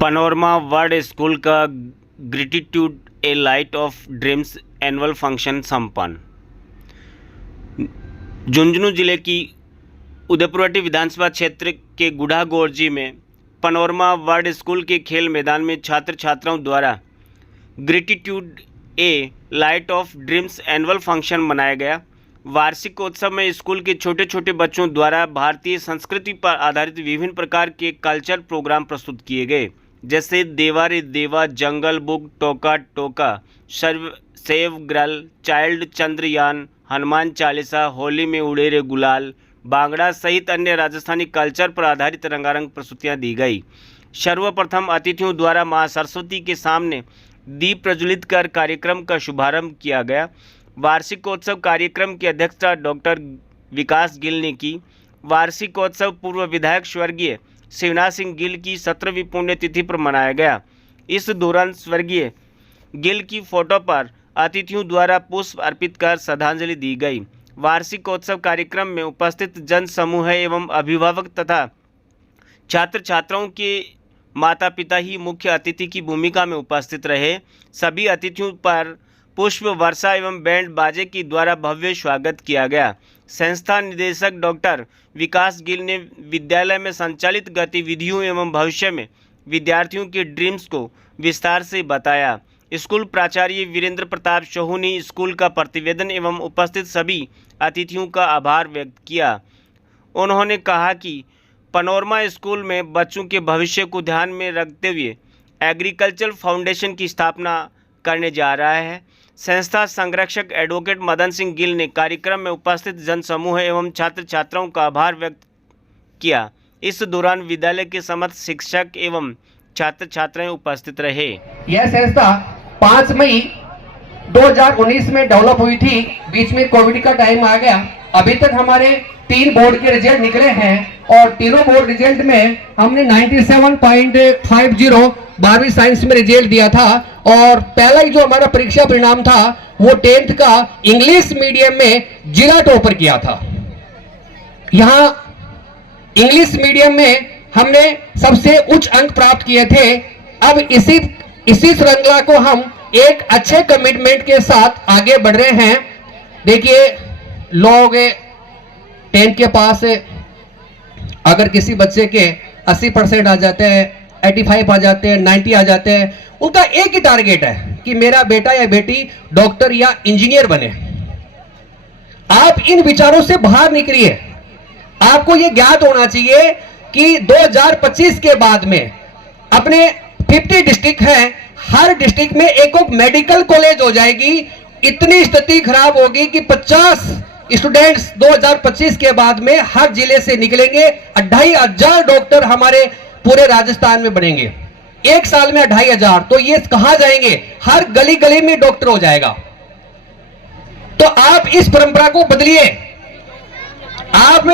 Panorama word school का gratitude A light of dreams annual function संपन्न। झुंझुनू जिले की उदयपुरवटी विधानसभा क्षेत्र के गुढ़ा गोरजी में पनोरमा वर्ड स्कूल के खेल मैदान में छात्र छात्राओं द्वारा gratitude A light of dreams annual function मनाया गया। वार्षिकोत्सव में स्कूल के छोटे छोटे बच्चों द्वारा भारतीय संस्कृति पर आधारित विभिन्न प्रकार के कल्चर प्रोग्राम प्रस्तुत किए गए, जैसे देवा रे देवा, जंगल बुक, टोका टोका, save girl, child Chandrayaan, Hanuman Chalisa, Holi में उड़े रे गुलाल, बांगड़ा सहित अन्य राजस्थानी कल्चर पर आधारित रंगारंग प्रस्तुतियां दी गई। सर्वप्रथम अतिथियों द्वारा मां सरस्वती के सामने दीप प्रज्वलित कर कार्यक्रम का शुभारंभ किया गया। वार्षिकोत्सव कार्यक्रम की अध्यक्षता डॉक्टर विकास गिल ने की। वार्षिकोत्सव पूर्व विधायक स्वर्गीय शिवनाथ सिंह गिल की 17वीं पुण्यतिथि पर मनाया गया। इस दौरान स्वर्गीय गिल की फोटो पर अतिथियों द्वारा पुष्प अर्पित कर श्रद्धांजलि दी गई। वार्षिकोत्सव कार्यक्रम में उपस्थित जन समूह एवं अभिभावक तथा छात्र छात्राओं के माता पिता ही मुख्य अतिथि की भूमिका में उपस्थित रहे। सभी अतिथियों पर पुष्प वर्षा एवं बैंड बाजे की द्वारा भव्य स्वागत किया गया। संस्था निदेशक डॉक्टर विकास गिल ने विद्यालय में संचालित गतिविधियों एवं भविष्य में विद्यार्थियों के ड्रीम्स को विस्तार से बताया। स्कूल प्राचार्य वीरेंद्र प्रताप सोहू ने स्कूल का प्रतिवेदन एवं उपस्थित सभी अतिथियों का आभार व्यक्त किया। उन्होंने कहा कि पनोरमा स्कूल में बच्चों के भविष्य को ध्यान में रखते हुए एग्रीकल्चर फाउंडेशन की स्थापना करने जा रहा है। संस्था संरक्षक एडवोकेट मदन सिंह गिल ने कार्यक्रम में उपस्थित जन समूह एवं छात्र छात्राओं का आभार व्यक्त किया। इस दौरान विद्यालय के समस्त शिक्षक एवं छात्र छात्राएं उपस्थित रहे। यह संस्था 5 मई 2019 में डेवलप हुई थी। बीच में कोविड का टाइम आ गया। अभी तक हमारे 3 बोर्ड के रिजल्ट निकले हैं और तीनों बोर्ड रिजल्ट में हमने 97.50 12वीं साइंस में रिजल्ट दिया था और पहला ही जो हमारा परीक्षा परिणाम था वो 10th का इंग्लिश मीडियम में जिला टॉपर किया था। यहां इंग्लिश मीडियम में हमने सबसे उच्च अंक प्राप्त किए थे। अब इसी श्रृंखला को हम एक अच्छे कमिटमेंट के साथ आगे बढ़ रहे हैं। देखिए, लोग 10th के पास अगर किसी बच्चे के 80% आ जाते हैं, 85 आ जाते हैं, 90 आ जाते हैं, उनका एक ही टारगेट है कि मेरा बेटा या बेटी डॉक्टर या इंजीनियर बने। आप इन विचारों से बाहर निकलिए। आपको यह ज्ञात होना चाहिए कि 2025 के बाद में अपने 50 डिस्ट्रिक्ट हैं, हर डिस्ट्रिक्ट में एक मेडिकल कॉलेज हो जाएगी। इतनी स्थिति खराब होगी कि 50 स्टूडेंट्स 2025 के बाद में हर जिले से निकलेंगे। 2500 डॉक्टर हमारे पूरे राजस्थान में बनेंगे। एक साल में 2500, तो ये कहां जाएंगे? हर गली गली में डॉक्टर हो जाएगा। तो आप इस परंपरा को बदलिए। आप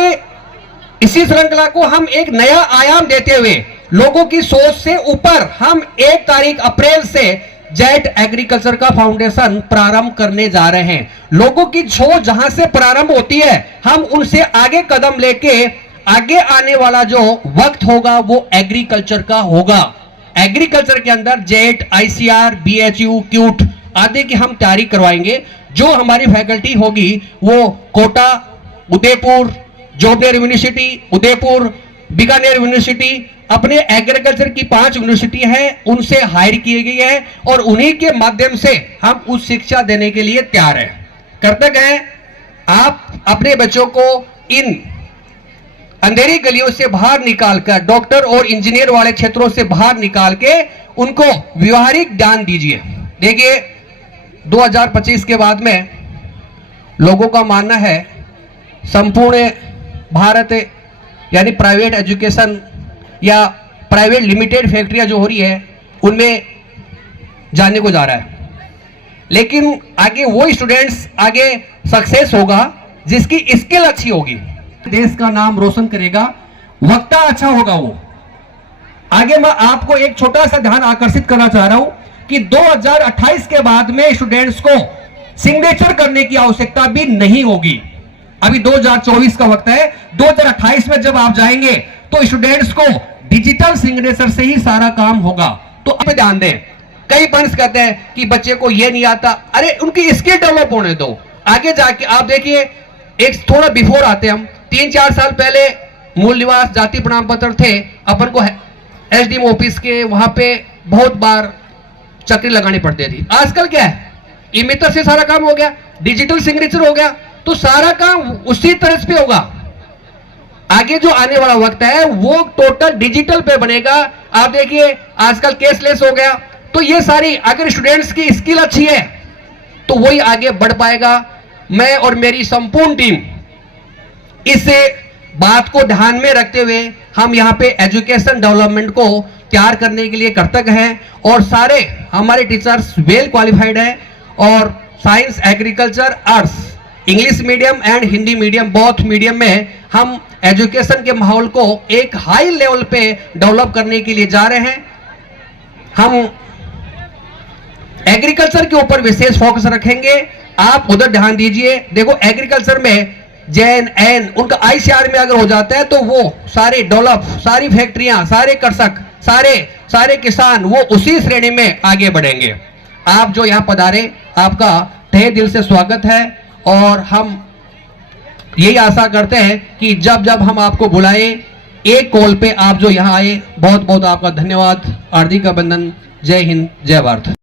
इसी श्रृंखला को हम एक नया आयाम देते हुए लोगों की सोच से ऊपर हम 1 तारीख अप्रैल से जेट एग्रीकल्चर का फाउंडेशन प्रारंभ करने जा रहे हैं। लोगों की सोच जहां से प्रारंभ होती है, हम उनसे आगे कदम लेके आगे आने वाला जो वक्त होगा वो एग्रीकल्चर का होगा। एग्रीकल्चर के अंदर जेट, आईसीआर, बीएचयू, क्यूट आदि की हम तैयारी करवाएंगे। जो हमारी फैकल्टी होगी वो कोटा, उदयपुर, जोबनेर यूनिवर्सिटी, उदयपुर, बीकानेर यूनिवर्सिटी, अपने एग्रीकल्चर की 5 यूनिवर्सिटी हैं, उनसे हायर की गई है और उन्हीं के माध्यम से हम उस शिक्षा देने के लिए तैयार हैं। कर्तव्य है आप अपने बच्चों को इन अंधेरी गलियों से बाहर निकालकर डॉक्टर और इंजीनियर वाले क्षेत्रों से बाहर निकाल के उनको व्यवहारिक ज्ञान दीजिए। देखिए, 2025 के बाद में लोगों का मानना है संपूर्ण भारत यानी प्राइवेट एजुकेशन या प्राइवेट लिमिटेड फैक्ट्रियां जो हो रही है उनमें जाने को जा रहा है। लेकिन आगे वो स्टूडेंट्स आगे सक्सेस होगा जिसकी स्किल अच्छी होगी, देश का नाम रोशन करेगा, वक्ता अच्छा होगा वो। आगे मैं आपको एक छोटा सा ध्यान आकर्षित करना चाह रहा हूं कि 2028 के बाद में स्टूडेंट्स को सिग्नेचर करने की आवश्यकता भी नहीं होगी। अभी 2024 का वक्त है। 2028 में जब आप जाएंगे तो स्टूडेंट्स को डिजिटल सिग्नेचर से ही सारा काम होगा। तो अब ध्यान दें, कई पेरेंट्स कहते हैं कि बच्चे को ये नहीं आता, अरे उनकी स्किल डेवलप होने दो। आगे जाके आप देखिए, एक थोड़ा बिफोर आते हम, 3-4 साल पहले मूल निवास जाति प्रमाण पत्र थे, अपन को एसडीएम ऑफिस के वहां पे बहुत बार चक्री लगानी पड़ती थी। आजकल क्या है, इमिटर से सारा काम हो गया, डिजिटल सिग्नेचर हो गया, तो सारा काम उसी तरह पे होगा। आगे जो आने वाला वक्त है वो टोटल डिजिटल पे बनेगा। आप देखिए आजकल कैशलेस हो गया, तो ये सारी अगर स्टूडेंट्स की स्किल अच्छी है तो वही आगे बढ़ पाएगा। मैं और मेरी संपूर्ण टीम इस बात को ध्यान में रखते हुए हम यहाँ पे एजुकेशन डेवलपमेंट को तैयार करने के लिए कृतज्ञ हैं, और सारे हमारे टीचर्स वेल क्वालिफाइड हैं, और science, agriculture, arts, English medium and Hindi medium, both medium में हम एजुकेशन के माहौल को एक हाई लेवल पे डेवलप करने के लिए जा रहे हैं। हम एग्रीकल्चर के ऊपर विशेष फोकस रखेंगे, आप उधर ध्यान दीजिए। देखो एग्रीकल्चर में जैन एन उनका आईसीआर में अगर हो जाता है तो वो सारे डेवलप, सारी फैक्ट्रियां, सारे कृषक, सारे किसान वो उसी श्रेणी में आगे बढ़ेंगे। आप जो यहां पधारे, आपका तहे दिल से स्वागत है, और हम यही आशा करते हैं कि जब जब हम आपको बुलाएं, एक कॉल पे आप जो यहां आए, बहुत बहुत आपका धन्यवाद। हार्दिक अभिनंदन। जय हिंद, जय भारत।